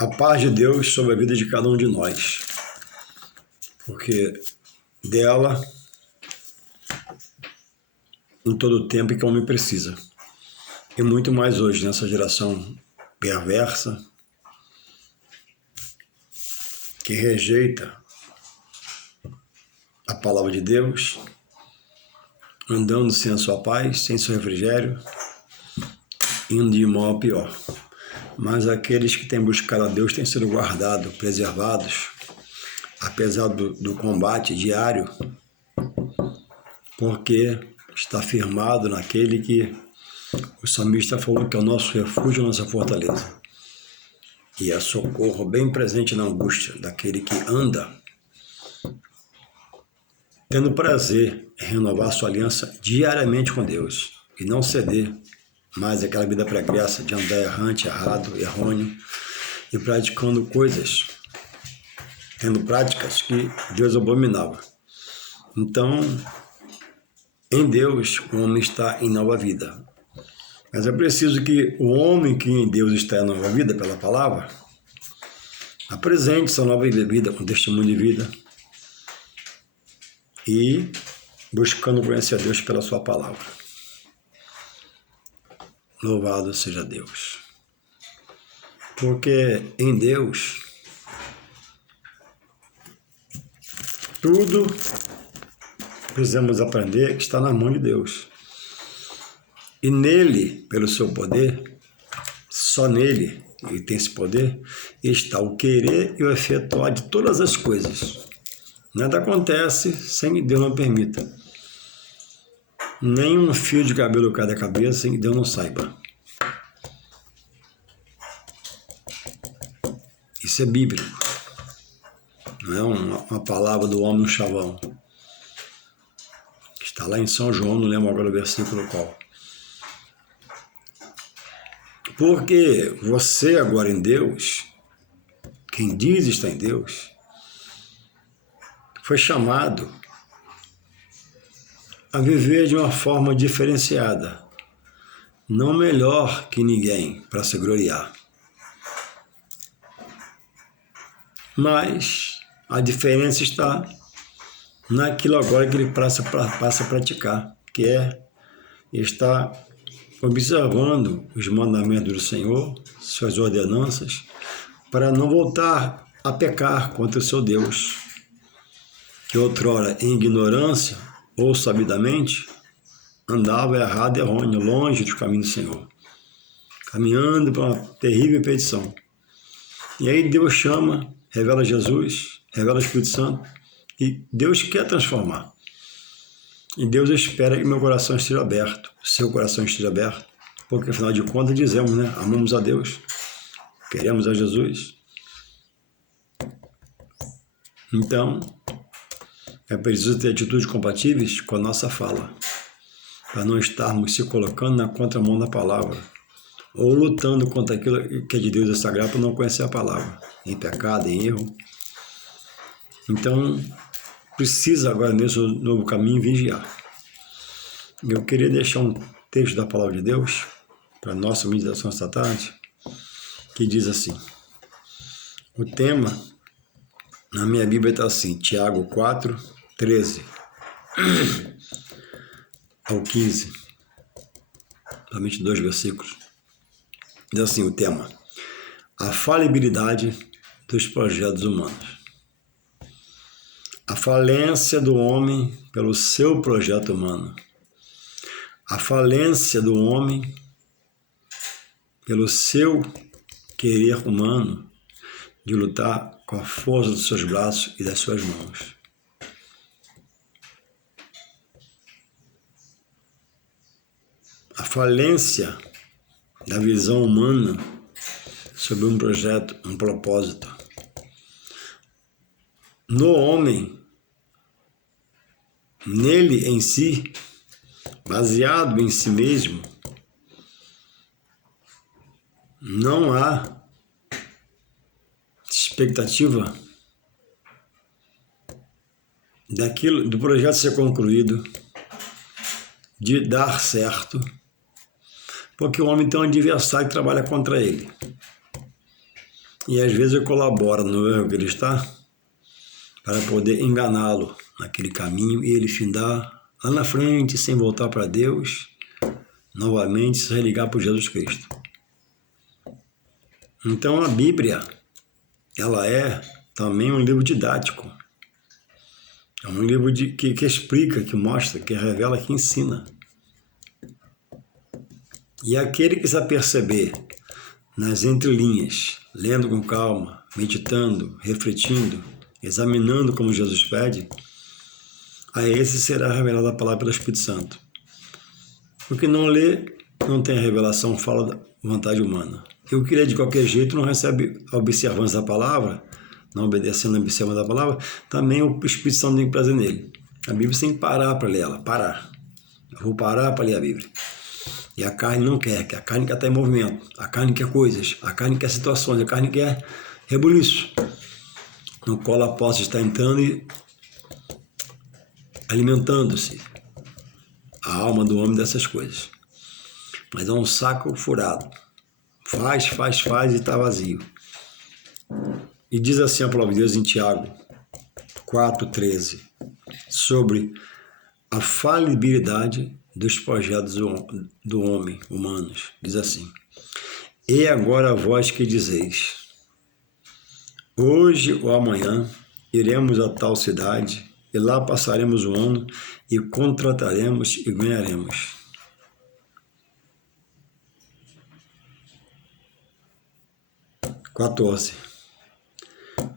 A paz de Deus sobre a vida de cada um de nós, porque dela, em todo o tempo que o homem precisa, e muito mais hoje, nessa geração perversa, que rejeita a palavra de Deus, andando sem a sua paz, sem seu refrigério, indo de mal a pior. Mas aqueles que têm buscado a Deus têm sido guardados, preservados, apesar do combate diário, porque está firmado naquele que o salmista falou que é o nosso refúgio, a nossa fortaleza. E é socorro bem presente na angústia daquele que anda tendo prazer em renovar sua aliança diariamente com Deus e não ceder mais aquela vida pregressa de andar errante, errado, errôneo e praticando coisas, tendo práticas que Deus abominava. Então, em Deus, o homem está em nova vida. Mas é preciso que o homem que em Deus está em nova vida, pela palavra, apresente essa nova vida com testemunho de vida e buscando conhecer a Deus pela sua palavra. Louvado seja Deus. Porque em Deus, tudo precisamos aprender que está na mão de Deus. E nele, pelo seu poder, só nele, ele tem esse poder, está o querer e o efetuar de todas as coisas. Nada acontece sem que Deus não permita. Nem um fio de cabelo cai da cabeça sem que Deus não saiba. Isso é bíblico. Não é uma palavra do homem no chavão. Está lá em São João, não lembro agora o versículo qual. Porque você agora em Deus, quem diz está em Deus, foi chamado a viver de uma forma diferenciada, não melhor que ninguém para se gloriar. Mas a diferença está naquilo agora que ele passa a praticar, que é estar observando os mandamentos do Senhor, suas ordenanças, para não voltar a pecar contra o seu Deus, que outrora, em ignorância ou sabidamente, andava errado e errôneo, longe do caminho do Senhor, caminhando para uma terrível perdição. E aí Deus chama, revela Jesus, revela o Espírito Santo, e Deus quer transformar. E Deus espera que meu coração esteja aberto, seu coração esteja aberto, porque afinal de contas dizemos, né? Amamos a Deus, queremos a Jesus. Então, é preciso ter atitudes compatíveis com a nossa fala, para não estarmos se colocando na contramão da palavra, ou lutando contra aquilo que é de Deus e sagrado por não conhecer a palavra, em pecado, em erro. Então, precisa agora nesse novo caminho vigiar. Eu queria deixar um texto da palavra de Deus para a nossa meditação esta tarde, que diz assim, o tema na minha Bíblia está assim, Tiago 4, 13 ao 15, somente 2 versículos. Diz assim o tema, a falibilidade dos projetos humanos. A falência do homem pelo seu projeto humano. A falência do homem pelo seu querer humano de lutar com a força dos seus braços e das suas mãos. A falência da visão humana sobre um projeto, um propósito. No homem, nele em si, baseado em si mesmo, não há expectativa do projeto ser concluído, de dar certo, porque o homem tem um adversário que trabalha contra ele. E às vezes eu colaboro no erro que ele está para poder enganá-lo naquele caminho e ele findar lá na frente sem voltar para Deus, novamente se religar por Jesus Cristo. Então a Bíblia, ela é também um livro didático. É um livro que explica, que mostra, que revela, que ensina. E aquele que sabe perceber nas entrelinhas, lendo com calma, meditando, refletindo, examinando como Jesus pede, a esse será revelada a palavra pelo Espírito Santo. O que não lê, não tem a revelação, fala da vontade humana. E o que lê de qualquer jeito não recebe a observância da palavra, não obedecendo a observância da palavra, também o Espírito Santo tem prazer nele. A Bíblia tem que parar para ler ela, parar. Eu vou parar para ler a Bíblia. E a carne não quer, que a carne quer estar em movimento, a carne quer coisas, a carne quer situações, a carne quer rebuliço. No qual a posse está entrando e alimentando-se a alma do homem dessas coisas. Mas é um saco furado. Faz e está vazio. E diz assim a palavra de Deus em Tiago 4,13, sobre a falibilidade dos projetos do homem, humanos. Diz assim: e agora vós que dizeis, hoje ou amanhã iremos a tal cidade, e lá passaremos o ano, e contrataremos e ganharemos.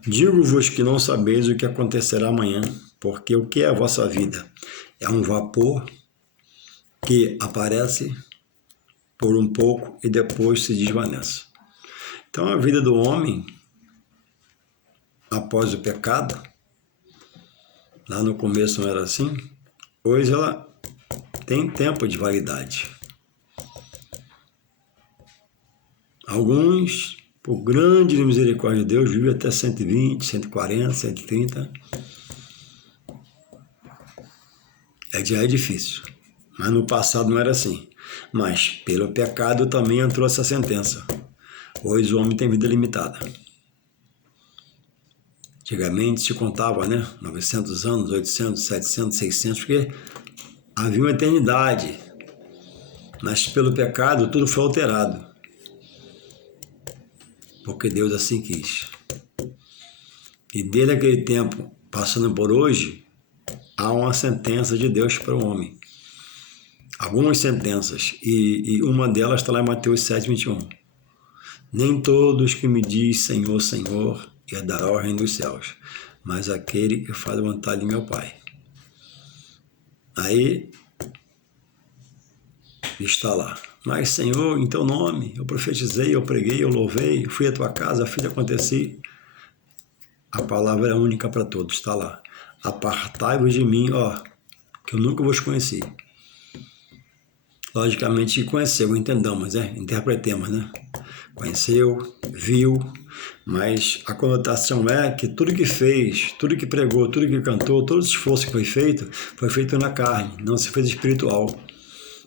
Digo-vos que não sabeis o que acontecerá amanhã, porque o que é a vossa vida? É um vapor que aparece por um pouco e depois se desvanece. Então a vida do homem, após o pecado, lá no começo não era assim, hoje ela tem tempo de validade. Alguns, por grande misericórdia de Deus, vivem até 120, 140, 130. Já é difícil. Mas no passado não era assim. Mas pelo pecado também entrou essa sentença. Hoje o homem tem vida limitada. Antigamente se contava, 900 anos, 800, 700, 600, porque havia uma eternidade. Mas pelo pecado tudo foi alterado. Porque Deus assim quis. E desde aquele tempo, passando por hoje, há uma sentença de Deus para o homem. Algumas sentenças, e uma delas está lá em Mateus 7,21. Nem todos que me diz Senhor, Senhor, herdarão o reino dos céus, mas aquele que faz a vontade de meu Pai. Aí está lá. Mas, Senhor, em teu nome, eu profetizei, eu preguei, eu louvei, fui à tua casa, fiz acontecer. A palavra é única para todos, está lá. Apartai-vos de mim, que eu nunca vos conheci. Logicamente conheceu, entendamos, interpretemos, Conheceu, viu, mas a conotação é que tudo que fez, tudo que pregou, tudo que cantou, todo esforço que foi feito na carne, não se fez espiritual,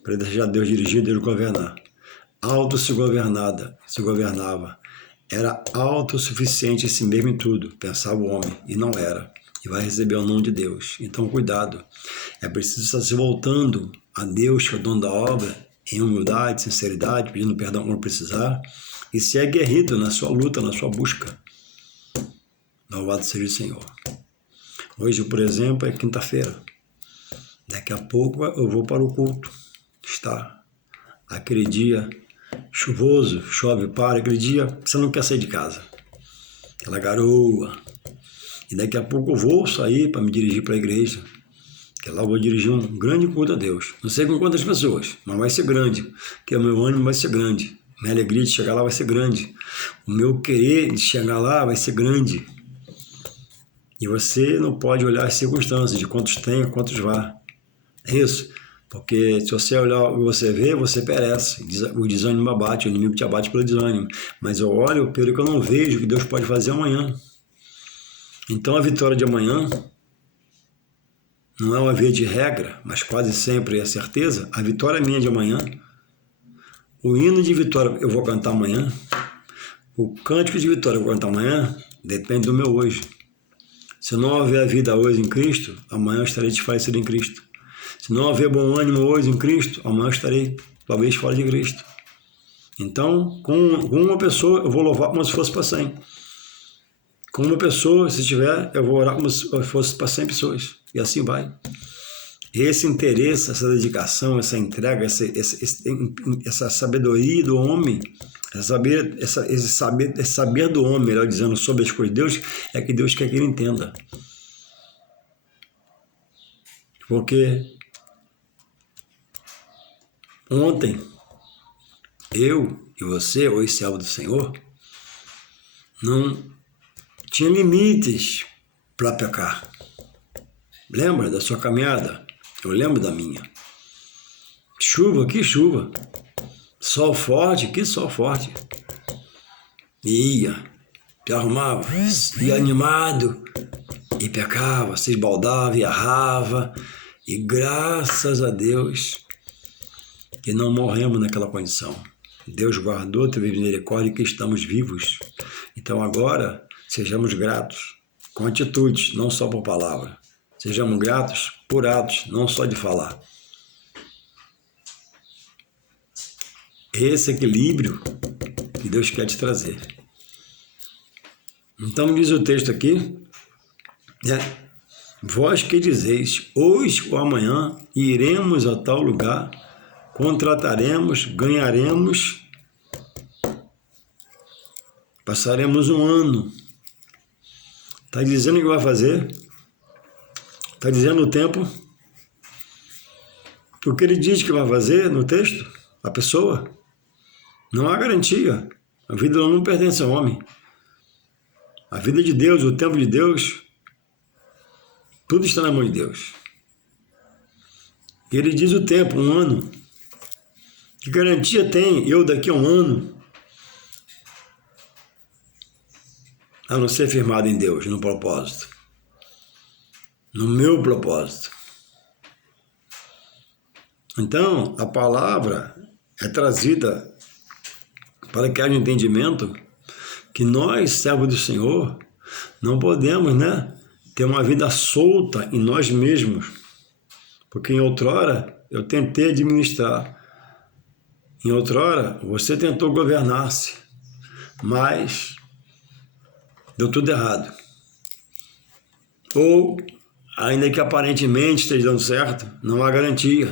para deixar Deus dirigir, Deus governar. Se governava, era autossuficiente em si mesmo em tudo, pensava o homem, e não era, e vai receber o nome de Deus. Então cuidado, é preciso estar se voltando a Deus, que é o dono da obra, em humildade, sinceridade, pedindo perdão quando precisar, e ser aguerrido na sua luta, na sua busca. Louvado seja o Senhor. Hoje, por exemplo, é quinta-feira. Daqui a pouco eu vou para o culto. Está aquele dia chuvoso, chove, para, aquele dia que você não quer sair de casa. Aquela garoa. E daqui a pouco eu vou sair para me dirigir para a igreja. Que lá eu vou dirigir um grande culto a Deus. Não sei com quantas pessoas, mas vai ser grande. Porque o meu ânimo vai ser grande. Minha alegria de chegar lá vai ser grande. O meu querer de chegar lá vai ser grande. E você não pode olhar as circunstâncias de quantos tem, quantos vá. É isso. Porque se você olhar o que você vê, você perece. O desânimo abate, o inimigo te abate pelo desânimo. Mas eu olho pelo que eu não vejo que Deus pode fazer amanhã. Então a vitória de amanhã não é uma via de regra, mas quase sempre é certeza. A vitória minha de amanhã, o hino de vitória eu vou cantar amanhã, O cântico de vitória quanto amanhã depende do meu hoje. Se não houver vida hoje em Cristo, amanhã eu estarei desfalecido em Cristo. Se não houver bom ânimo hoje em Cristo, amanhã eu estarei talvez fora de Cristo. Então, com uma pessoa, eu vou louvar como se fosse para 100. Com uma pessoa, se tiver, eu vou orar como se fosse para 100 pessoas. E assim vai. Esse interesse, essa dedicação, essa entrega, essa sabedoria do homem, esse saber do homem, melhor dizendo, sobre as coisas de Deus, é que Deus quer que ele entenda. Porque ontem, eu e você, hoje servo do Senhor, não tinha limites para pecar. Lembra da sua caminhada? Eu lembro da minha. Chuva, que chuva. Sol forte, que sol forte. Ia, te arrumava, ia animado, e pecava, se esbaldava, e errava. E graças a Deus que não morremos naquela condição. Deus guardou, teve misericórdia que estamos vivos. Então agora, sejamos gratos, com atitudes, não só por palavra. Sejamos gratos por atos, não só de falar. Esse equilíbrio que Deus quer te trazer. Então diz o texto aqui, vós que dizeis, hoje ou amanhã iremos a tal lugar, contrataremos, ganharemos, passaremos um ano. Está dizendo o que vai fazer? Está dizendo o tempo? O que ele diz que vai fazer no texto? A pessoa? Não há garantia. A vida não pertence ao homem. A vida de Deus, o tempo de Deus, tudo está na mão de Deus. Ele diz o tempo, um ano. Que garantia tem eu daqui a um ano? A não ser firmado em Deus, no propósito. No meu propósito. Então, a palavra é trazida para que haja um entendimento que nós, servos do Senhor, não podemos, ter uma vida solta em nós mesmos. Porque em outrora eu tentei administrar. Em outrora você tentou governar-se. Mas deu tudo errado. Ou, ainda que aparentemente esteja dando certo, não há garantia.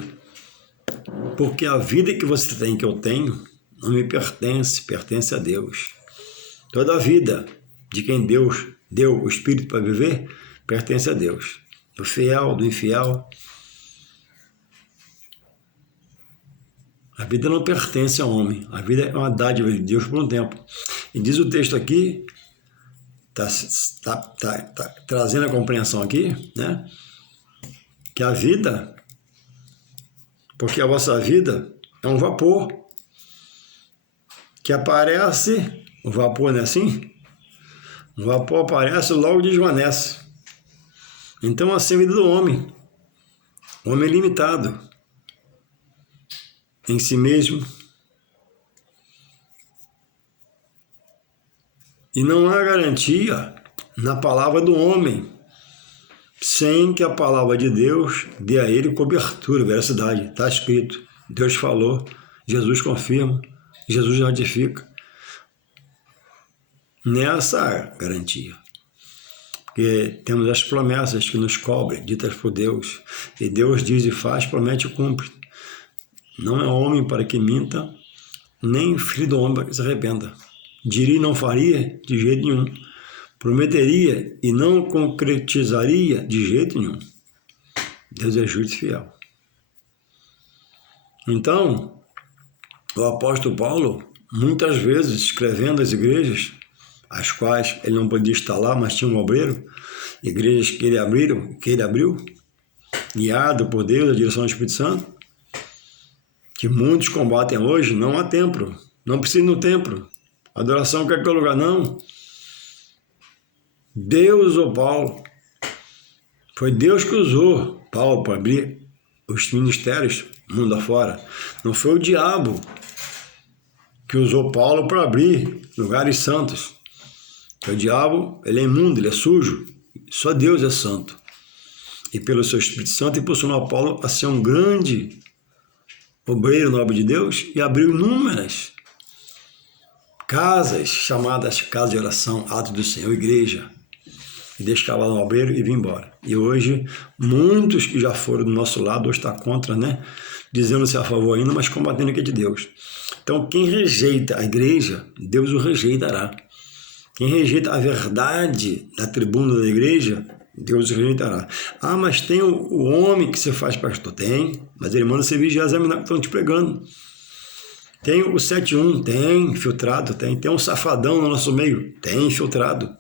Porque a vida que você tem, que eu tenho, não me pertence, pertence a Deus. Toda a vida de quem Deus deu o Espírito para viver, pertence a Deus. Do fiel, do infiel. A vida não pertence ao homem. A vida é uma dádiva de Deus por um tempo. E diz o texto aqui, está trazendo a compreensão aqui, que a vida, porque a vossa vida é um vapor que aparece, o vapor não é assim? O vapor aparece e logo desvanece. Então assim é a vida do homem. O homem é limitado em si mesmo. E não há garantia na palavra do homem, sem que a palavra de Deus dê a ele cobertura, veracidade. Está escrito, Deus falou, Jesus confirma, Jesus ratifica. Nessa garantia. Porque temos as promessas que nos cobrem, ditas por Deus. E Deus diz e faz, promete e cumpre. Não é homem para que minta, nem filho do homem para que se arrependa. Diria e não faria de jeito nenhum. Prometeria e não concretizaria de jeito nenhum. Deus é justo e fiel. Então, o apóstolo Paulo, muitas vezes, escrevendo às igrejas, as quais ele não podia estar lá, mas tinha um obreiro, igrejas que ele abriu, guiado por Deus, a direção do Espírito Santo, que muitos combatem hoje, não há templo, não precisa ir no templo, adoração quer que é lugar, não. Deus usou Paulo, foi Deus que usou Paulo para abrir os ministérios mundo afora, não foi o diabo que usou Paulo para abrir lugares santos. O diabo, ele é imundo, ele é sujo. Só Deus é santo. E pelo seu Espírito Santo impulsionou Paulo a ser um grande obreiro nobre de Deus e abriu inúmeras casas, chamadas casas de oração, atos do Senhor, igreja. E deixava lá no obreiro e vinha embora. E hoje, muitos que já foram do nosso lado, hoje está contra, né? Dizendo-se a favor ainda, mas combatendo o que é de Deus. Então, quem rejeita a igreja, Deus o rejeitará. Quem rejeita a verdade da tribuna da igreja, Deus o rejeitará. Ah, mas tem o homem que você faz pastor? Tem, mas ele manda você vigiar e examinar o que estão te pregando. Tem o 71, tem infiltrado, tem um safadão no nosso meio, tem infiltrado.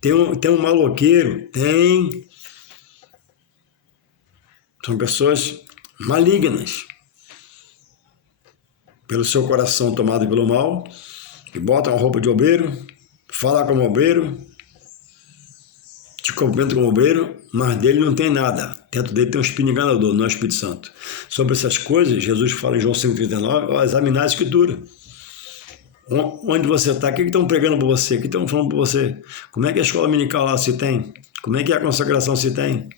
Tem um maloqueiro, tem. São pessoas malignas, pelo seu coração tomado pelo mal, que botam a roupa de obreiro, falam como obreiro, te cumprimentam como obreiro, mas dele não tem nada. Dentro dele tem um espírito enganador, não é o Espírito Santo. Sobre essas coisas, Jesus fala em João 5,39, examinar a Escritura. Onde você está? O que estão pregando para você? O que estão falando para você? Como é que a escola dominical lá se tem? Como é que a consagração se tem?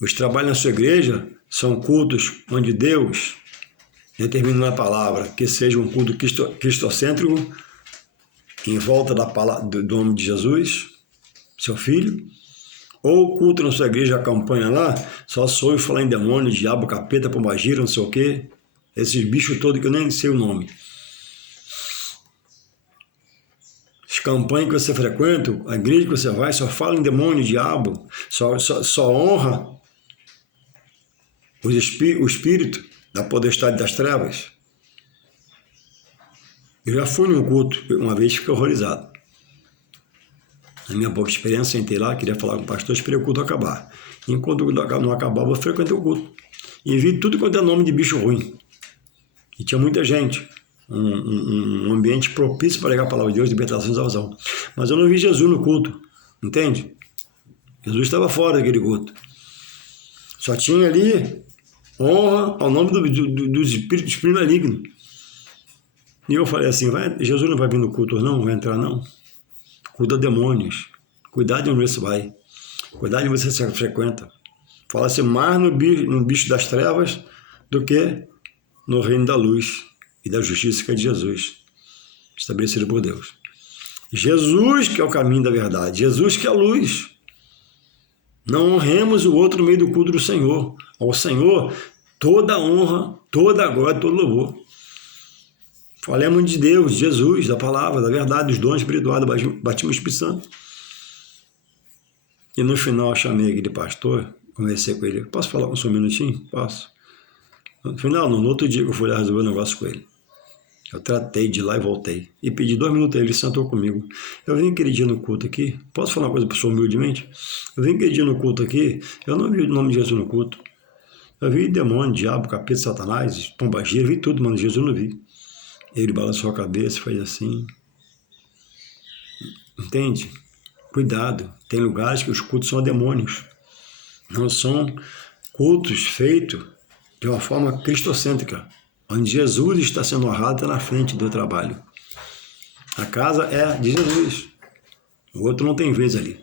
Os trabalhos na sua igreja são cultos onde Deus determina na palavra que seja um culto cristocêntrico em volta da palavra, do nome de Jesus, seu filho, ou culto na sua igreja, a campanha lá, só sou eu falar em demônio, diabo, capeta, pombagira, não sei o quê, esses bichos todos que eu nem sei o nome. As campanhas que você frequenta, a igreja que você vai, só fala em demônio, diabo, só honra o espírito da potestade das trevas. Eu já fui num culto uma vez e fiquei horrorizado. Na minha pouca experiência, sentei lá, queria falar com o pastor, esperei o culto acabar. E enquanto o culto não acabava, eu frequentei o culto. E vi tudo quanto é nome de bicho ruim. E tinha muita gente. Um ambiente propício para pregar a palavra de Deus, libertação e salvação. Mas eu não vi Jesus no culto, entende? Jesus estava fora daquele culto. Só tinha ali honra ao nome dos espíritos malignos. E eu falei assim, Jesus não vai vir no culto não, não vai entrar não. Cuida de demônios, cuidado de onde você vai, cuidado de onde você se frequenta. Fala-se mais no bicho das trevas do que no reino da luz e da justiça que é de Jesus, estabelecido por Deus. Jesus que é o caminho da verdade, Jesus que é a luz. Não honremos o outro no meio do culto do Senhor. Ao Senhor, toda a honra, toda a glória, todo louvor. Falemos de Deus, de Jesus, da palavra, da verdade, dos dons espirituais, do batismo do Espírito Santo. E no final eu chamei aquele pastor, conversei com ele. Posso falar com você um minutinho? Posso. No final, no outro dia que eu fui lá resolver um negócio com ele. Eu tratei de ir lá e voltei. E pedi 2 minutos, ele sentou comigo. Eu vim aquele dia no culto aqui. Posso falar uma coisa para o senhor humildemente? Eu vim aquele dia no culto aqui, eu não vi o nome de Jesus no culto. Eu vi demônio, diabo, capeta, satanás, pombagira, vi tudo, mas Jesus eu não vi. Ele balançou a cabeça, fez assim. Entende? Cuidado. Tem lugares que os cultos são demônios. Não são cultos feitos de uma forma cristocêntrica, onde Jesus está sendo honrado na frente do trabalho. A casa é de Jesus. O outro não tem vez ali.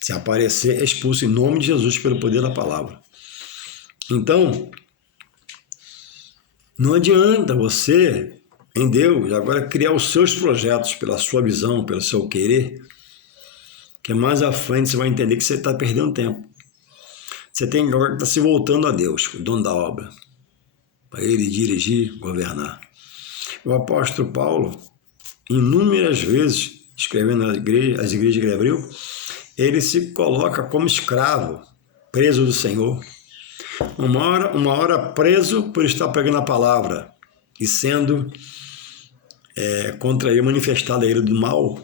Se aparecer, é expulso em nome de Jesus pelo poder da palavra. Então, não adianta você, em Deus, agora criar os seus projetos pela sua visão, pelo seu querer, que mais à frente você vai entender que você está perdendo tempo. Você tem agora que estar se voltando a Deus, o dono da obra, para ele dirigir, governar. O apóstolo Paulo, inúmeras vezes, escrevendo as igrejas de Hebreu, ele se coloca como escravo, preso do Senhor. Uma hora preso por estar pregando a palavra e sendo contra ele manifestada a ira do mal,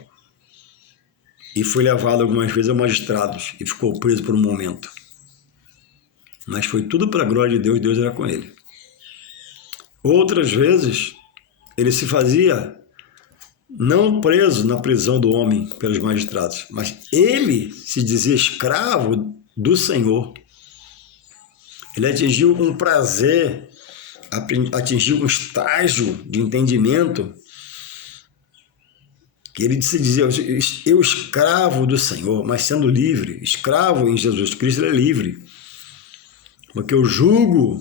e foi levado algumas vezes a magistrados e ficou preso por um momento. Mas foi tudo para a glória de Deus, Deus era com ele. Outras vezes, ele se fazia não preso na prisão do homem pelos magistrados, mas ele se dizia escravo do Senhor. Ele atingiu um prazer atingiu um estágio de entendimento que ele se dizia, eu escravo do Senhor, mas sendo livre, escravo em Jesus Cristo, ele é livre. Porque o jugo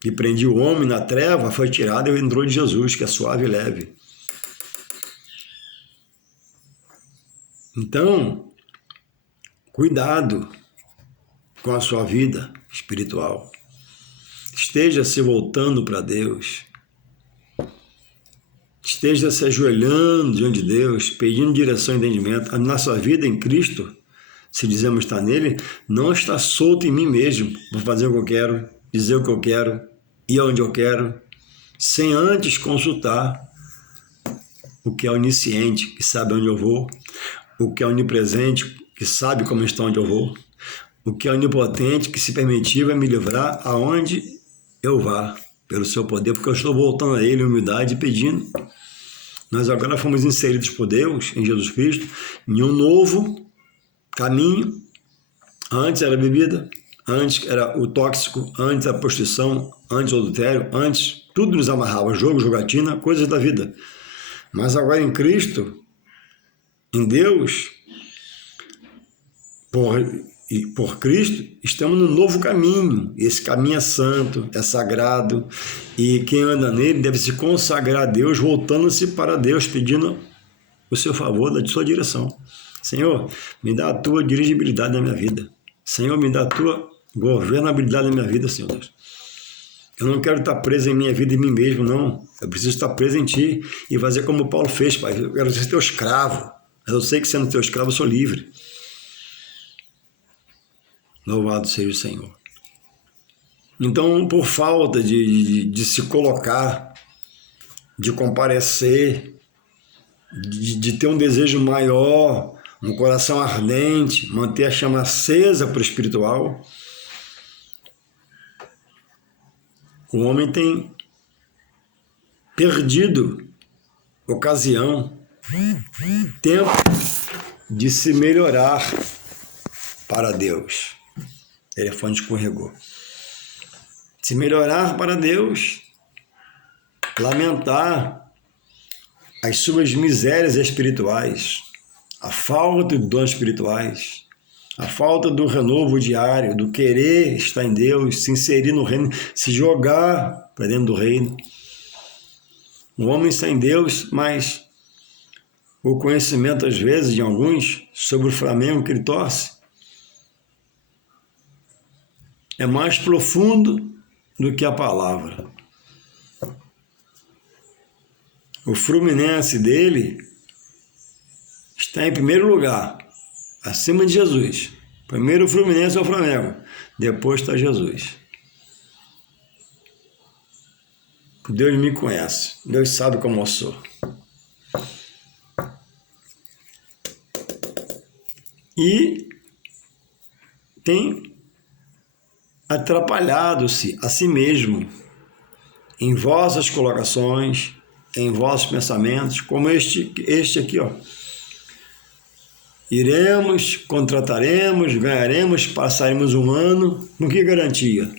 que prendia o homem na treva foi tirado e entrou de Jesus, que é suave e leve. Então, cuidado com a sua vida espiritual. Esteja se voltando para Deus. Esteja se ajoelhando diante de Deus, pedindo direção e entendimento. A nossa vida em Cristo, se dizemos estar nele, não está solto em mim mesmo. Vou fazer o que eu quero, dizer o que eu quero, ir onde eu quero, sem antes consultar o que é onisciente, que sabe onde eu vou, o que é onipresente, que sabe como está onde eu vou, o que é onipotente, que se permitir vai me livrar aonde eu vá, pelo seu poder, porque eu estou voltando a ele em humildade e pedindo. Nós agora fomos inseridos por Deus, em Jesus Cristo, em um novo caminho. Antes era bebida, antes era o tóxico, antes a prostituição, antes o adultério, antes tudo nos amarrava, jogo, jogatina, coisas da vida. Mas agora em Cristo, em Deus, por Cristo, estamos num novo caminho. Esse caminho é santo, é sagrado, e quem anda nele deve se consagrar a Deus, voltando-se para Deus, pedindo o seu favor, da sua direção. Senhor, me dá a tua dirigibilidade na minha vida. Senhor, me dá a tua governabilidade na minha vida, Senhor Deus. Eu não quero estar preso em minha vida e em mim mesmo, não. Eu preciso estar preso em Ti e fazer como Paulo fez, Pai. Eu quero ser Teu escravo, mas eu sei que sendo Teu escravo eu sou livre. Louvado seja o Senhor. Então, por falta de se colocar, de comparecer, de ter um desejo maior, um coração ardente, manter a chama acesa para o espiritual, o homem tem perdido ocasião, tempo de se melhorar para Deus. O telefone escorregou. Se melhorar para Deus, lamentar as suas misérias espirituais, a falta de dons espirituais, a falta do renovo diário, do querer estar em Deus, se inserir no reino, se jogar para dentro do reino. O homem está em Deus, mas o conhecimento, às vezes, de alguns, sobre o Flamengo que ele torce, é mais profundo do que a palavra. O Fluminense dele está em primeiro lugar, acima de Jesus. Primeiro o Fluminense é o Flamengo, depois está Jesus. Deus me conhece, Deus sabe como eu sou. E tem atrapalhado-se a si mesmo em vossas colocações, em vossos pensamentos, como este aqui, ó. Iremos, contrataremos, ganharemos, passaremos um ano, com que garantia?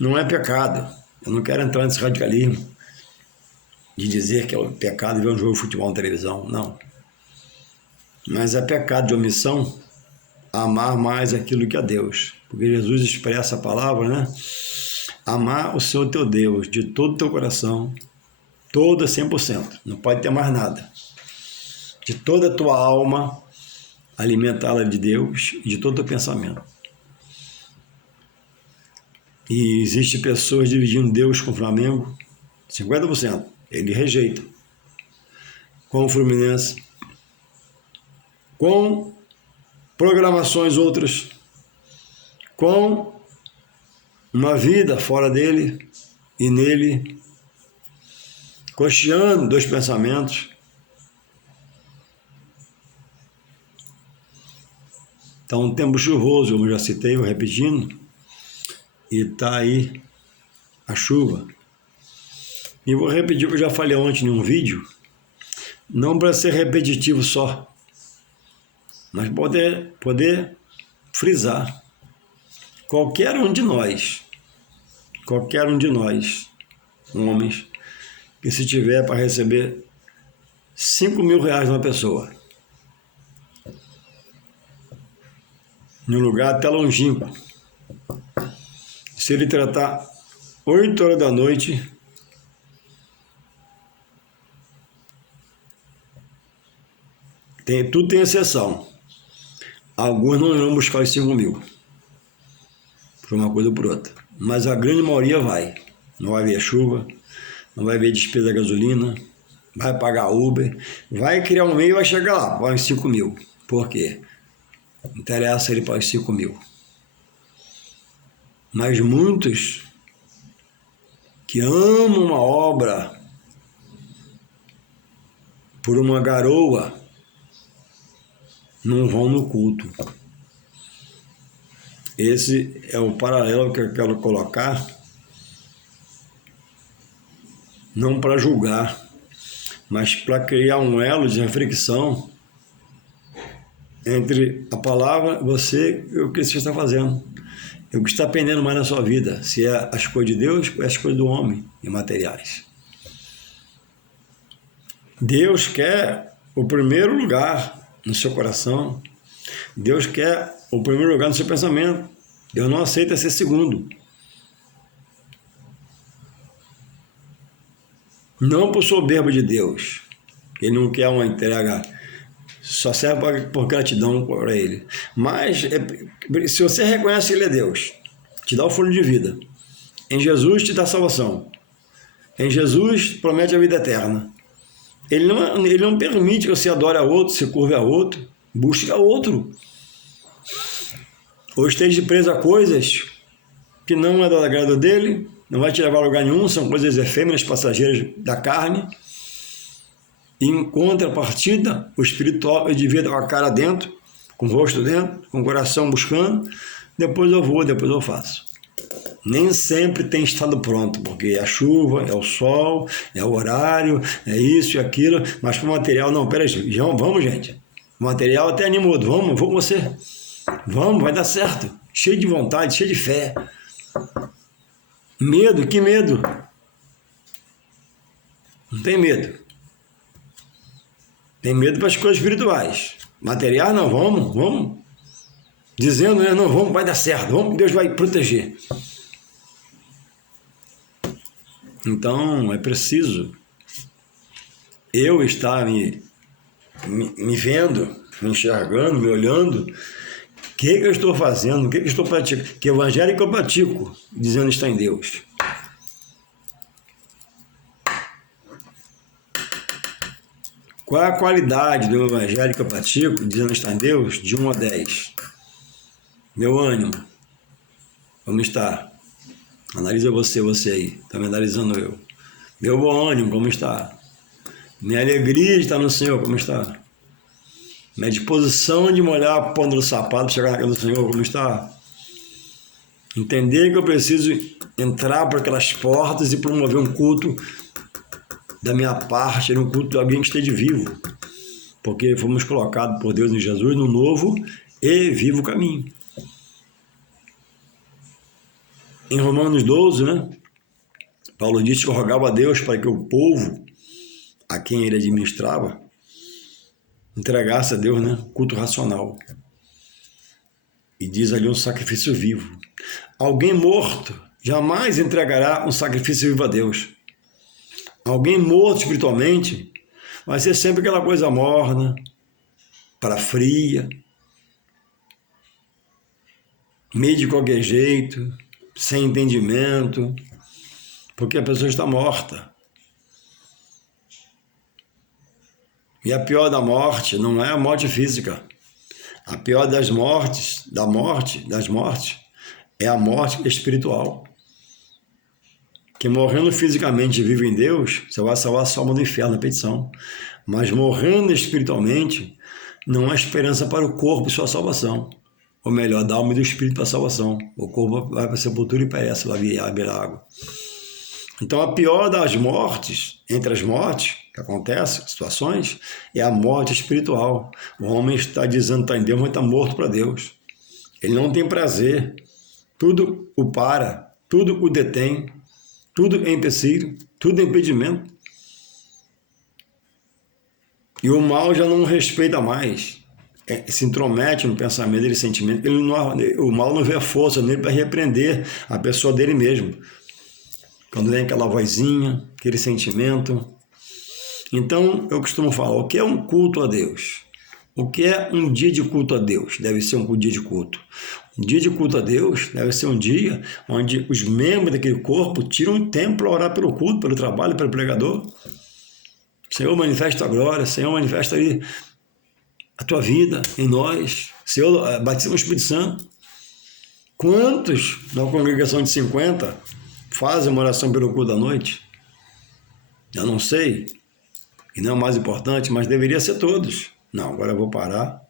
Não é pecado. Eu não quero entrar nesse radicalismo de dizer que é o pecado ver um jogo de futebol na televisão, não. Mas é pecado de omissão amar mais aquilo que a Deus. Porque Jesus expressa a palavra, né? Amar o Senhor teu Deus de todo o teu coração, toda 100%. Não pode ter mais nada. De toda a tua alma, alimentá-la de Deus e de todo o teu pensamento. E existem pessoas dividindo Deus com o Flamengo, 50%. Ele rejeita. Com o Fluminense. Com programações outras, com uma vida fora dele e nele, cocheando dois pensamentos. Está um tempo chuvoso, como já citei, vou repetindo, e está aí a chuva. E vou repetir o que eu já falei ontem em um vídeo, não para ser repetitivo só, mas poder frisar. Qualquer um de nós qualquer um de nós, homens, que se tiver para receber 5.000 reais de uma pessoa, num lugar até longínquo, se ele tratar 8 horas da noite, tudo tem exceção. Alguns não irão buscar os 5.000, por uma coisa ou por outra. Mas a grande maioria vai. Não vai ver chuva, não vai ver despesa da gasolina, vai pagar Uber, vai criar um meio e vai chegar lá, para os 5.000. Por quê? Interessa ele para os 5.000. Mas muitos que amam uma obra por uma garoa não vão no culto. Esse é o paralelo que eu quero colocar, não para julgar, mas para criar um elo de reflexão entre a palavra, você e o que você está fazendo. E o que está pendendo mais na sua vida, se é as coisas de Deus ou as coisas do homem e materiais. Deus quer o primeiro lugar no seu coração. Deus quer o primeiro lugar no seu pensamento. Deus não aceita ser segundo. Não por soberba de Deus. Ele não quer uma entrega, só serve por gratidão para Ele. Mas se você reconhece que Ele é Deus, te dá o fôlego de vida. Em Jesus te dá salvação. Em Jesus promete a vida eterna. Ele não permite que você adore a outro, se curve a outro, busque a outro. Ou esteja preso a coisas que não é do agrado dele, não vai te levar a lugar nenhum, são coisas efêmeras, passageiras da carne. E em contrapartida, o espiritual ele devia dar com a cara dentro, com o rosto dentro, com o coração buscando, depois eu vou, depois eu faço. Nem sempre tem estado pronto, porque é a chuva, é o sol, é o horário, é isso e aquilo, mas para o material, não, peraí, vamos gente, o material até animou, vou com você, vamos, vai dar certo, cheio de vontade, cheio de fé. Medo, que medo? Não tem medo. Tem medo para as coisas espirituais. Material, não, vamos. Dizendo, né, não, vamos, vai dar certo, vamos, Deus vai proteger. Então, é preciso eu estar me vendo, me enxergando, me olhando, o que eu estou fazendo, o que eu estou praticando, que evangelho que eu pratico, dizendo estar em Deus. Qual é a qualidade do evangelho que eu pratico, dizendo estar em Deus, de 1 a 10? Meu ânimo, como está? Analisa você aí, está me analisando eu. Meu bom ânimo, como está? Minha alegria de estar no Senhor, como está? Minha disposição de molhar a ponta do sapato, chegar na casa do Senhor, como está? Entender que eu preciso entrar por aquelas portas e promover um culto da minha parte, um culto de alguém que esteja vivo. Porque fomos colocados por Deus em Jesus no novo e vivo caminho. Em Romanos 12, né? Paulo disse que rogava a Deus para que o povo a quem ele administrava entregasse a Deus, né, culto racional. E diz ali um sacrifício vivo. Alguém morto jamais entregará um sacrifício vivo a Deus. Alguém morto espiritualmente vai ser sempre aquela coisa morna, para fria, meio de qualquer jeito, sem entendimento, porque a pessoa está morta. E a pior da morte não é a morte física. A pior das mortes, é a morte espiritual. Que morrendo fisicamente vive em Deus, você vai salvar a sua alma do inferno, na petição. Mas morrendo espiritualmente, não há esperança para o corpo e sua salvação. Ou melhor, da alma e do espírito para a salvação. O corpo vai para a sepultura e perece, lá beira água. Então, a pior das mortes, entre as mortes que acontecem, situações, é a morte espiritual. O homem está dizendo que está em Deus, mas está morto para Deus. Ele não tem prazer. Tudo o para. tudo o detém, tudo é empecilho, tudo é impedimento. E o mal já não respeita mais, se intromete no pensamento dele, sentimento. O mal não vê força nele para repreender a pessoa dele mesmo. Quando vem aquela vozinha, aquele sentimento. Então, eu costumo falar, o que é um culto a Deus? O que é um dia de culto a Deus? Deve ser um dia de culto. Um dia de culto a Deus deve ser um dia onde os membros daquele corpo tiram um tempo para orar pelo culto, pelo trabalho, pelo pregador. Senhor, manifesta a glória. Senhor, manifesta aí a tua vida em nós. Senhor, batiza no Espírito Santo. Quantos na congregação de 50 fazem uma oração pelo culto da noite? Eu não sei. E não é o mais importante, mas deveria ser todos. Não, agora eu vou parar,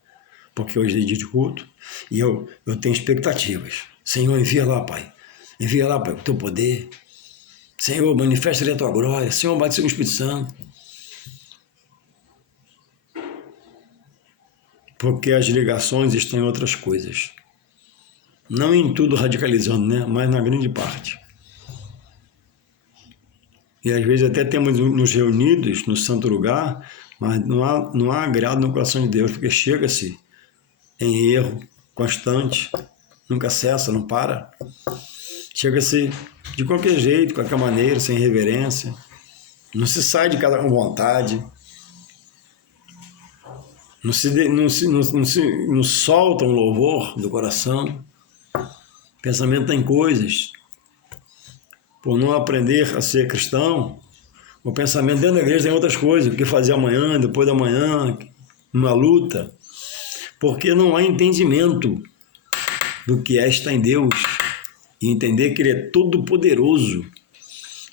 porque hoje é dia de culto, e eu tenho expectativas. Senhor, envia lá, Pai. Envia lá, Pai, o teu poder. Senhor, manifesta a tua glória. Senhor, batiza no Espírito Santo. Porque as ligações estão em outras coisas. Não em tudo radicalizando, né? Mas na grande parte. E às vezes até temos nos reunidos no santo lugar, mas não há agrado no coração de Deus, porque chega-se em erro constante, nunca cessa, não para. Chega-se de qualquer jeito, de qualquer maneira, sem reverência. Não se sai de casa com vontade. Não solta um louvor do coração. Pensamento está em coisas. Por não aprender a ser cristão, o pensamento dentro da igreja tem outras coisas, o que fazer amanhã, depois da manhã, uma luta. Porque não há entendimento do que é estar em Deus e entender que Ele é todo-poderoso,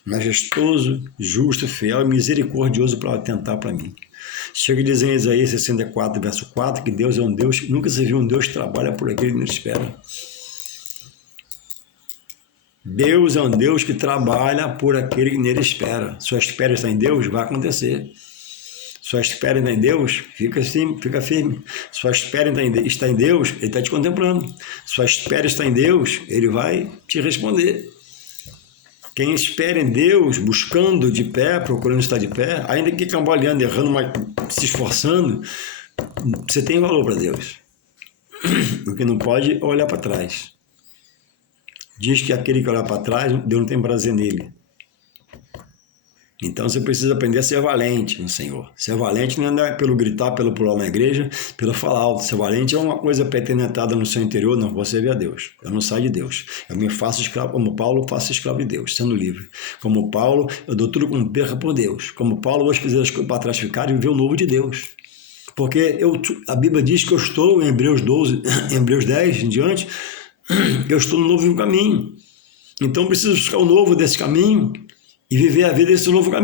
majestoso, justo, fiel e misericordioso para atentar para mim. Chega a dizer em Isaías 64, verso 4, que Deus é um Deus, nunca se viu um Deus que trabalha por aquele que nos espera. Deus é um Deus que trabalha por aquele que nele espera. Sua espera está em Deus, vai acontecer. Sua espera está em Deus, fica firme. Sua espera está em Deus, Ele está te contemplando. Sua espera está em Deus, Ele vai te responder. Quem espera em Deus, buscando de pé, procurando estar de pé, ainda que cambaleando, errando, mas se esforçando, você tem valor para Deus. O que não pode é olhar para trás. Diz que aquele que olhar para trás, Deus não tem prazer nele. Então você precisa aprender a ser valente no Senhor. Ser valente não é pelo gritar, pelo pular na igreja, pelo falar alto. Ser valente é uma coisa penetrada no seu interior. Não, vou servir a Deus. Eu não saio de Deus. Eu me faço escravo, como Paulo, faço escravo de Deus, sendo livre. Como Paulo, eu dou tudo como perca por Deus. Como Paulo, vou fazer as coisas para trás ficar e viver o novo de Deus. Porque a Bíblia diz que eu estou, em Hebreus 12, em Hebreus 10 em diante, eu estou no novo caminho. Então preciso buscar o novo desse caminho e viver a vida desse novo caminho.